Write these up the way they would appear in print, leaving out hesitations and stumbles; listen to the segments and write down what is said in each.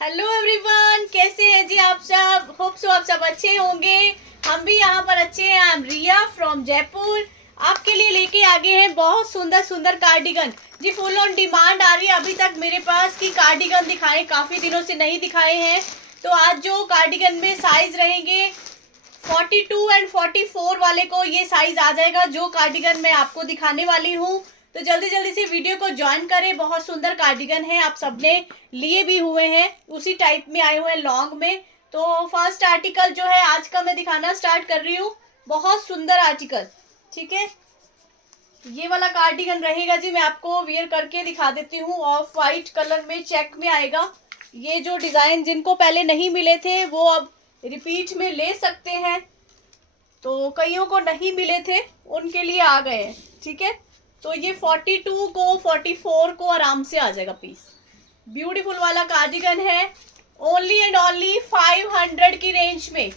Hello everyone, कैसे हैं जी आप सब। होप सो आप सब अच्छे होंगे। हम भी यहाँ पर अच्छे हैं। I am Riya from Jaipur. आपके लिए लेके आ गए हैं बहुत सुंदर सुंदर कार्डिगन जी। फुल ऑन डिमांड आ रही है अभी तक मेरे पास कि कार्डिगन दिखाएं, काफ़ी दिनों से नहीं दिखाए हैं। तो आज जो कार्डिगन में साइज रहेंगे 42 एंड 44 वाले को ये साइज आ जाएगा जो कार्डिगन मैं आपको दिखाने वाली हूँ। तो जल्दी जल्दी से वीडियो को ज्वाइन करें। बहुत सुंदर कार्डिगन है, आप सबने लिए भी हुए हैं, उसी टाइप में आए हुए हैं लॉन्ग में। तो फर्स्ट आर्टिकल जो है आज का मैं दिखाना स्टार्ट कर रही हूँ। बहुत सुंदर आर्टिकल, ठीक है। ये वाला कार्डिगन रहेगा जी, मैं आपको वियर करके दिखा देती हूँ। ऑफ वाइट कलर में चेक में आएगा। ये जो डिज़ाइन जिनको पहले नहीं मिले थे वो अब रिपीट में ले सकते हैं। तो कईयों को नहीं मिले थे, उनके लिए आ गए हैं, ठीक है। तो ये 42 को 44 को आराम से आ जाएगा पीस। ब्यूटीफुल वाला कार्डिगन है। ओनली एंड ओनली 500 की रेंज में,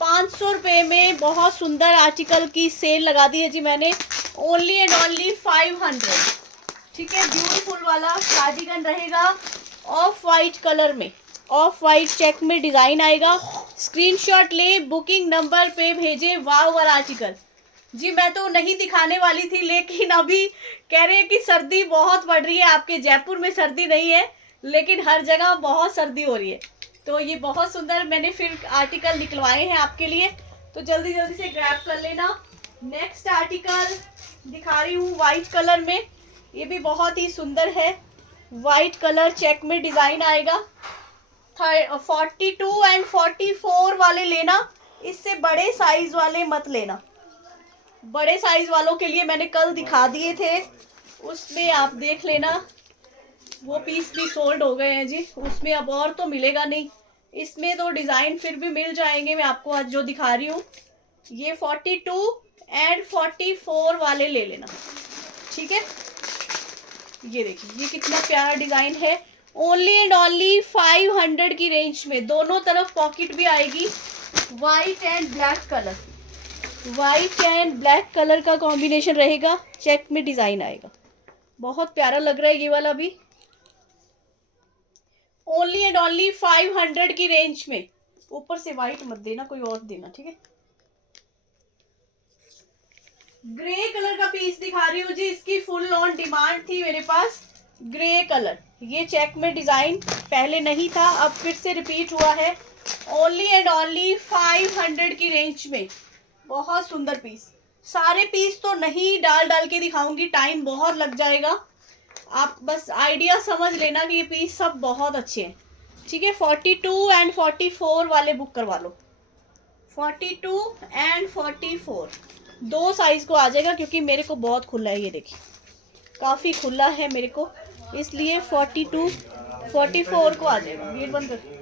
500 रुपये में बहुत सुंदर आर्टिकल की सेल लगा दी है जी मैंने। ओनली एंड ओनली 500, ठीक है। ब्यूटीफुल वाला कार्डिगन रहेगा ऑफ वाइट कलर में, ऑफ वाइट चेक में डिज़ाइन आएगा। स्क्रीनशॉट ले, बुकिंग नंबर पे भेजे। वाव वाला आर्टिकल जी। मैं तो नहीं दिखाने वाली थी लेकिन अभी कह रहे हैं कि सर्दी बहुत बढ़ रही है। आपके जयपुर में सर्दी नहीं है लेकिन हर जगह बहुत सर्दी हो रही है। तो ये बहुत सुंदर मैंने फिर आर्टिकल निकलवाए हैं आपके लिए, तो जल्दी जल्दी से ग्रैब कर लेना। नेक्स्ट आर्टिकल दिखा रही हूँ वाइट कलर में। ये भी बहुत ही सुंदर है। वाइट कलर चेक में डिज़ाइन आएगा। 42 एंड 44 वाले लेना, इससे बड़े साइज वाले मत लेना। बड़े साइज वालों के लिए मैंने कल दिखा दिए थे, उसमें आप देख लेना। वो पीस भी सोल्ड हो गए हैं जी, उसमें अब और तो मिलेगा नहीं। इसमें तो डिज़ाइन फिर भी मिल जाएंगे। मैं आपको आज जो दिखा रही हूँ ये 42 एंड 44 वाले ले लेना, ठीक है। ये देखिए ये कितना प्यारा डिज़ाइन है। ओनली एंड ओनली 500 की रेंज में। दोनों तरफ पॉकेट भी आएगी। White and black colour, white and black colour का कॉम्बिनेशन रहेगा। चेक में डिज़ाइन आएगा, बहुत प्यारा लग रहा है ये वाला भी। ओनली एंड ओनली 500 की रेंज में। ऊपर से वाइट मत देना, कोई और देना, ठीक है। ग्रे कलर का पीस दिखा रही हूँ जी, इसकी फुल ऑन डिमांड थी मेरे पास। ग्रे कलर, ये चेक में डिज़ाइन पहले नहीं था, अब फिर से रिपीट हुआ है। ओनली एंड ओनली 500 की रेंज में। बहुत सुंदर पीस। सारे पीस तो नहीं डाल डाल के दिखाऊंगी, टाइम बहुत लग जाएगा। आप बस आइडिया समझ लेना कि ये पीस सब बहुत अच्छे हैं, ठीक है। 42 एंड 44 वाले बुक करवा लो। 42 एंड 44 दो साइज को आ जाएगा, क्योंकि मेरे को बहुत खुला है। ये देखिए काफ़ी खुला है मेरे को, इसलिए 42 44 को आ जाएगा। गेट बंद कर।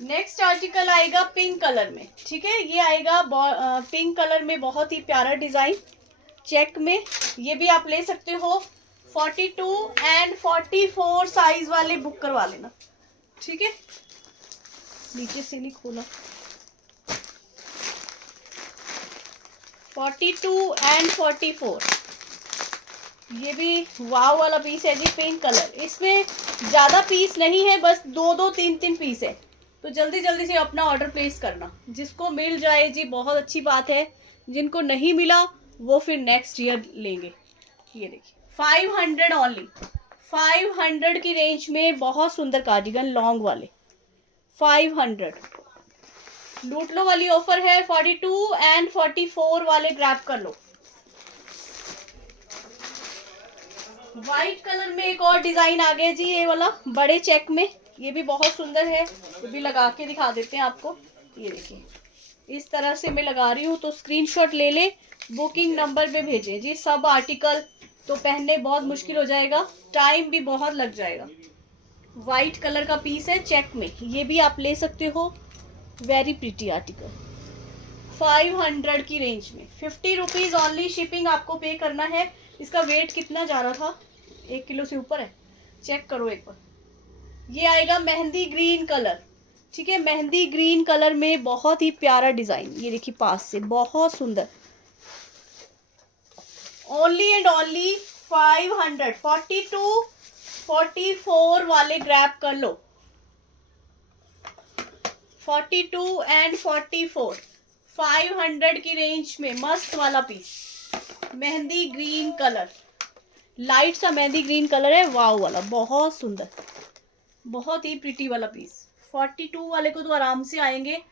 नेक्स्ट आर्टिकल आएगा पिंक कलर में, ठीक है। ये आएगा पिंक कलर में, बहुत ही प्यारा डिज़ाइन चेक में। ये भी आप ले सकते हो। 42 एंड 44 साइज वाले बुक करवा लेना, ठीक है। नीचे से नहीं खोला। 42 एंड 44 ये भी वाव वाला पीस है जी। पिंक कलर, इसमें ज़्यादा पीस नहीं है, बस दो दो तीन तीन पीस है। तो जल्दी जल्दी से अपना ऑर्डर प्लेस करना। जिसको मिल जाए जी बहुत अच्छी बात है, जिनको नहीं मिला वो फिर नेक्स्ट ईयर लेंगे। ये देखिए 500 ओनली, 500 की रेंज में बहुत सुंदर कार्डिगन लॉन्ग वाले। 500 लूट लो वाली ऑफर है। 42 एंड 44 वाले ग्रैब कर लो। वाइट कलर में एक और डिज़ाइन आ गया जी, ये वाला बड़े चेक में। ये भी बहुत सुंदर है, ये भी लगा के दिखा देते हैं आपको। ये देखिए इस तरह से मैं लगा रही हूँ, तो स्क्रीनशॉट ले ले, बुकिंग नंबर पे भेजें जी। सब आर्टिकल तो पहनने बहुत मुश्किल हो जाएगा, टाइम भी बहुत लग जाएगा। वाइट कलर का पीस है चेक में, ये भी आप ले सकते हो। Very pretty article. 500 की रेंज में। 50 रुपीज़ ऑनली शिपिंग आपको पे करना है। इसका वेट कितना जा रहा था, 1 किलो से ऊपर है, चेक करो एक बार। ये आएगा मेहंदी ग्रीन कलर, ठीक है। मेहंदी ग्रीन कलर में बहुत ही प्यारा डिज़ाइन। ये देखिए पास से बहुत सुंदर। ओनली एंड ओनली 500, 42, 44 वाले ग्रैब कर लो। 42 एंड 44, 500 की रेंज में मस्त वाला पीस, मेहंदी ग्रीन कलर, लाइट सा मेहंदी ग्रीन कलर है, वाव वाला, बहुत सुंदर, बहुत ही प्रिटी वाला पीस। 42 वाले को तो आराम से आएंगे,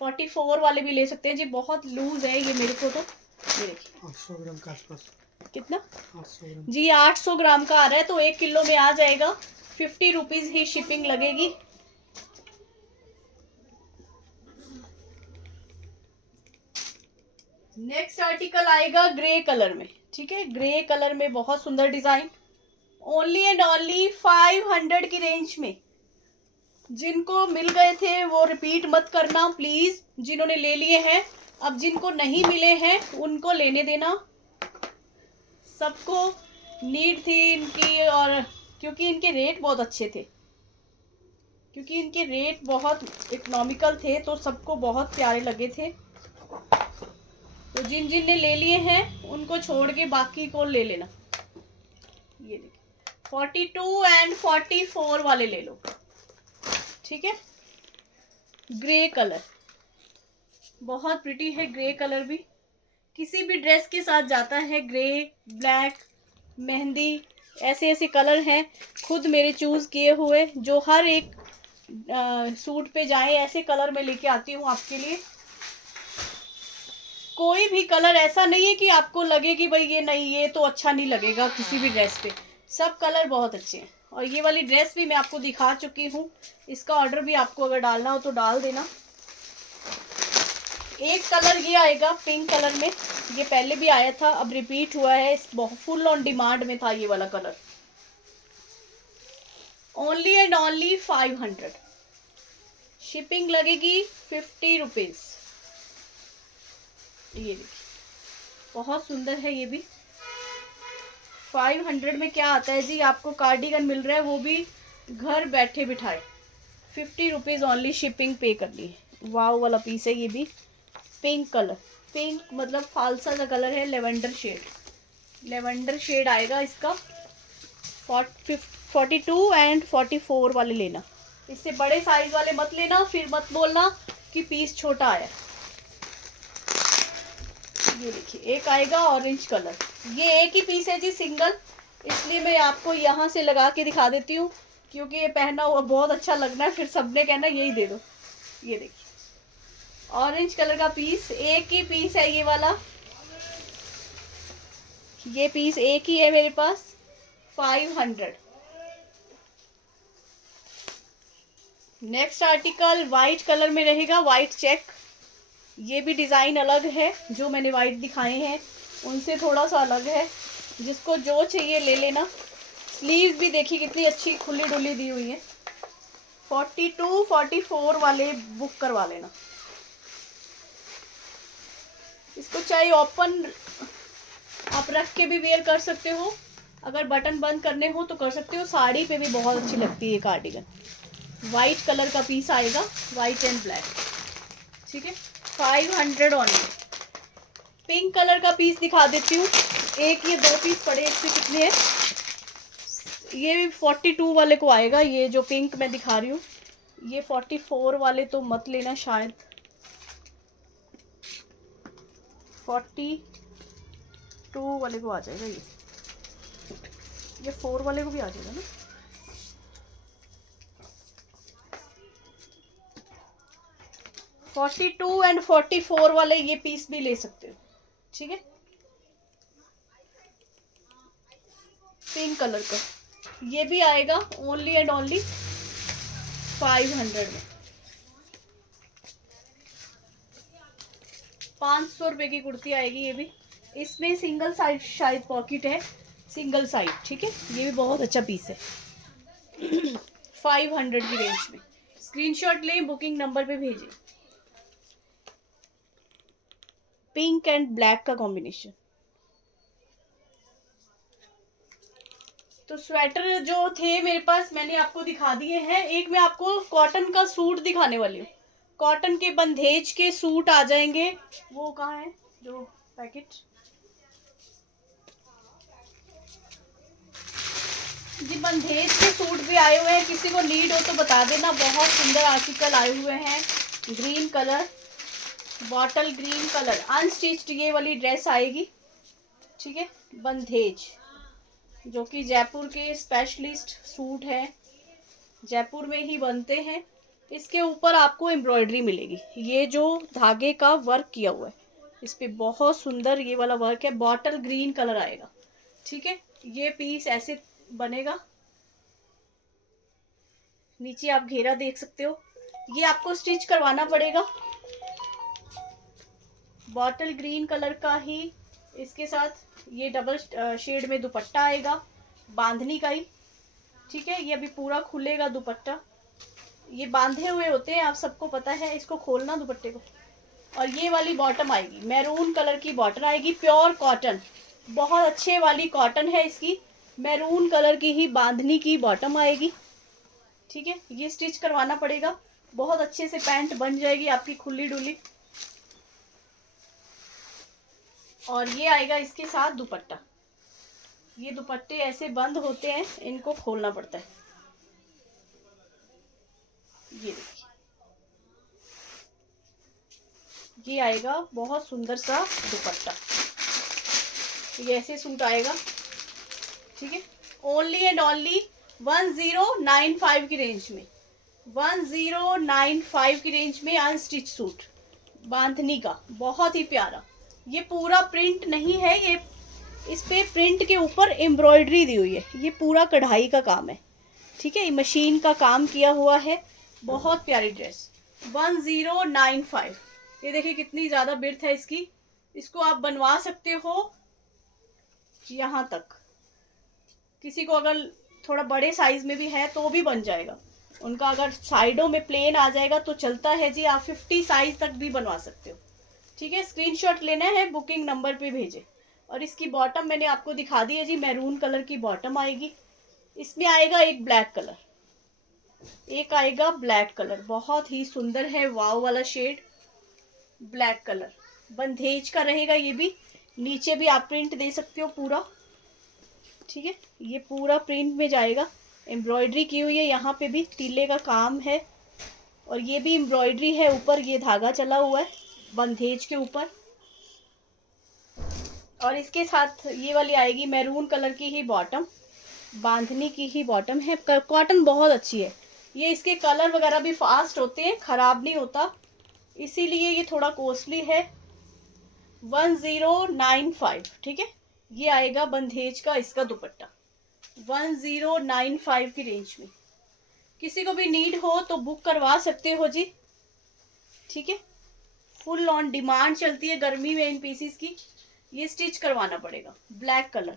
44 वाले भी ले सकते हैं जी, बहुत लूज है ये मेरे को तो। ये देखिए 800 ग्राम के आसपास। कितना 800 ग्राम जी, 800 ग्राम का आ रहा है, तो 1 किलो में आ जाएगा। 50 रुपीज ही शिपिंग लगेगी। नेक्स्ट आर्टिकल आएगा ग्रे कलर में, ठीक है, ग्रे कलर में बहुत सुंदर डिजाइन, ओनली एंड ओनली 500 की रेंज में। जिनको मिल गए थे वो रिपीट मत करना प्लीज, जिन्होंने ले लिए हैं, अब जिनको नहीं मिले हैं उनको लेने देना। सबको नीड थी इनकी, और क्योंकि इनके रेट बहुत अच्छे थे, क्योंकि इनके रेट बहुत इकोनॉमिकल थे, तो सबको बहुत प्यारे लगे थे। तो जिन जिन ने ले लिए हैं उनको छोड़ के बाकी को ले लेना। ये देखिए 42 एंड 44 वाले ले लो, ठीक है। ग्रे कलर बहुत प्रिटी है, ग्रे कलर भी किसी भी ड्रेस के साथ जाता है। ग्रे, ब्लैक, मेहंदी, ऐसे ऐसे कलर हैं खुद मेरे चूज किए हुए, जो हर एक सूट पे जाए, ऐसे कलर मैं लेके आती हूँ आपके लिए। कोई भी कलर ऐसा नहीं है कि आपको लगे कि भाई ये नहीं, ये तो अच्छा नहीं लगेगा किसी भी ड्रेस पे, सब कलर बहुत अच्छे हैं। और ये वाली ड्रेस भी मैं आपको दिखा चुकी हूँ, इसका ऑर्डर भी आपको अगर डालना हो तो डाल देना। एक कलर ये आएगा पिंक कलर में, ये पहले भी आया था, अब रिपीट हुआ है, बहुत फुल ऑन डिमांड में था ये वाला colour. Only and only 500, shipping लगेगी 50 रुपीज। ये देखिए बहुत सुंदर है ये भी। 500 में क्या आता है जी, आपको कार्डिगन मिल रहा है, वो भी घर बैठे बिठाए। 50 रुपीज़ ओनली शिपिंग पे करनी है। वाव वाला पीस है ये भी, पिंक कलर, पिंक मतलब फालसा का कलर है, लेवेंडर शेड, लेवेंडर शेड आएगा इसका। 42 एंड 44 वाले लेना, इससे बड़े साइज वाले मत लेना, फिर मत बोलना कि पीस छोटा आया। ये देखिए एक आएगा ऑरेंज कलर, ये एक ही पीस है जी, सिंगल, इसलिए मैं आपको यहाँ से लगा के दिखा देती हूँ, क्योंकि ये पहना हुआ बहुत अच्छा लगना है, फिर सबने कहना यही दे दो। ये देखिए ऑरेंज कलर का पीस, एक ही पीस है ये वाला, ये पीस एक ही है मेरे पास। 500। नेक्स्ट आर्टिकल वाइट कलर में रहेगा, वाइट चेक, ये भी डिज़ाइन अलग है, जो मैंने वाइट दिखाए हैं उनसे थोड़ा सा अलग है, जिसको जो चाहिए ले लेना। स्लीव्स भी देखिए कितनी अच्छी खुली डुली दी हुई है। 42 44 वाले बुक करवा लेना। इसको चाहे ओपन आप रख के भी वेयर कर सकते हो, अगर बटन बंद करने हो तो कर सकते हो, साड़ी पे भी बहुत अच्छी लगती है कार्डिगन। वाइट कलर का पीस आएगा, वाइट एंड ब्लैक, ठीक है। 500 ओनली। पिंक कलर का पीस दिखा देती हूँ, एक ये दो पीस पड़े, एक से कितने हैं, ये भी 42 वाले को आएगा, ये जो पिंक मैं दिखा रही हूँ। ये 44 वाले तो मत लेना, शायद 42 वाले को आ जाएगा, ये 4 वाले को भी आ जाएगा ना। । 42 एंड 44 वाले ये पीस भी ले सकते हो, ठीक है। पिंक कलर का ये भी आएगा, ओनली एंड ओनली 500 में। 500 रुपये की कुर्ती आएगी ये भी, इसमें सिंगल साइड शायद पॉकेट है, सिंगल साइड, ठीक है। ये भी बहुत अच्छा पीस है। 500 की रेंज में। स्क्रीनशॉट लें, बुकिंग नंबर पे भेजें। पिंक एंड ब्लैक का कॉम्बिनेशन। तो स्वेटर जो थे मेरे पास मैंने आपको दिखा दिए हैं। एक मैं आपको कॉटन का सूट दिखाने वाली हूँ, कॉटन के बंधेज के सूट आ जाएंगे। वो कहाँ है जो पैकेट, जी बंदेज के सूट भी आए हुए हैं, किसी को नीड हो तो बता देना। बहुत सुंदर आर्टिकल आए हुए हैं। Green colour, bottle green colour, unstitched ये वाली ड्रेस आएगी, ठीक है। बंदेज जो कि जयपुर के स्पेशलिस्ट सूट है, जयपुर में ही बनते हैं। इसके ऊपर आपको एम्ब्रॉयडरी मिलेगी, ये जो धागे का वर्क किया हुआ है इस पे बहुत सुंदर ये वाला वर्क है। बॉटल ग्रीन कलर आएगा, ठीक है। ये पीस ऐसे बनेगा, नीचे आप घेरा देख सकते हो। ये आपको स्टिच करवाना पड़ेगा। बॉटल ग्रीन कलर का ही इसके साथ ये डबल शेड में दुपट्टा आएगा, बांधनी का ही, ठीक है। ये अभी पूरा खुलेगा दुपट्टा, ये बांधे हुए होते हैं, आप सबको पता है। इसको खोलना दुपट्टे को, और ये वाली बॉटम आएगी, मैरून कलर की बॉटम आएगी, प्योर कॉटन, बहुत अच्छे वाली कॉटन है इसकी। मैरून कलर की ही बांधनी की बॉटम आएगी, ठीक है। ये स्टिच करवाना पड़ेगा, बहुत अच्छे से पैंट बन जाएगी आपकी खुली डुली। और ये आएगा इसके साथ दुपट्टा। ये दुपट्टे ऐसे बंद होते हैं, इनको खोलना पड़ता है। ये देखिए, ये आएगा बहुत सुंदर सा दुपट्टा, ये ऐसे सूट आएगा, ठीक है। ओनली एंड ओनली 1095 की रेंज में, 1095 की रेंज में अनस्टिच सूट बांधनी का, बहुत ही प्यारा। ये पूरा प्रिंट नहीं है, ये इस पे प्रिंट के ऊपर एम्ब्रॉयडरी दी हुई है, ये पूरा कढ़ाई का काम है, ठीक है। ये मशीन का काम किया हुआ है, बहुत प्यारी ड्रेस 1095। ये देखिए कितनी ज़्यादा बिर्थ है इसकी, इसको आप बनवा सकते हो यहाँ तक। किसी को अगर थोड़ा बड़े साइज में भी है तो भी बन जाएगा उनका, अगर साइडों में प्लेन आ जाएगा तो चलता है जी। आप 50 साइज तक भी बनवा सकते हो, ठीक है। स्क्रीनशॉट लेना है, बुकिंग नंबर पे भेजें। और इसकी बॉटम मैंने आपको दिखा दी है जी, मैरून कलर की बॉटम आएगी। इसमें आएगा एक ब्लैक कलर, एक आएगा ब्लैक कलर, बहुत ही सुंदर है, वाव वाला शेड ब्लैक कलर। बंदेज का रहेगा ये भी, नीचे भी आप प्रिंट दे सकते हो पूरा, ठीक है। ये पूरा प्रिंट में जाएगा, एम्ब्रॉयडरी की हुई है, यहाँ पे भी तीले का काम है, और ये भी एम्ब्रॉयडरी है ऊपर, ये धागा चला हुआ है बंदेज के ऊपर। और इसके साथ ये वाली आएगी मैरून कलर की ही बॉटम, बांधनी की ही बॉटम है, कॉटन बहुत अच्छी है। ये इसके कलर वगैरह भी फास्ट होते हैं, ख़राब नहीं होता, इसीलिए ये थोड़ा कॉस्टली है। 1095, ठीक है। ये आएगा बंदेज का इसका दुपट्टा 1095 की रेंज में। किसी को भी नीड हो तो बुक करवा सकते हो जी, ठीक है। फुल ऑन डिमांड चलती है गर्मी में इन पीसीस की। ये स्टिच करवाना पड़ेगा, ब्लैक कलर।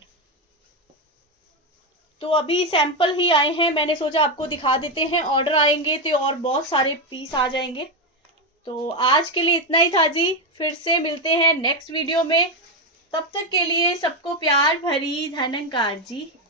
तो अभी सैंपल ही आए हैं, मैंने सोचा आपको दिखा देते हैं, ऑर्डर आएंगे तो और बहुत सारे पीस आ जाएंगे। तो आज के लिए इतना ही था जी, फिर से मिलते हैं नेक्स्ट वीडियो में। तब तक के लिए सबको प्यार भरी धन्यवाद जी।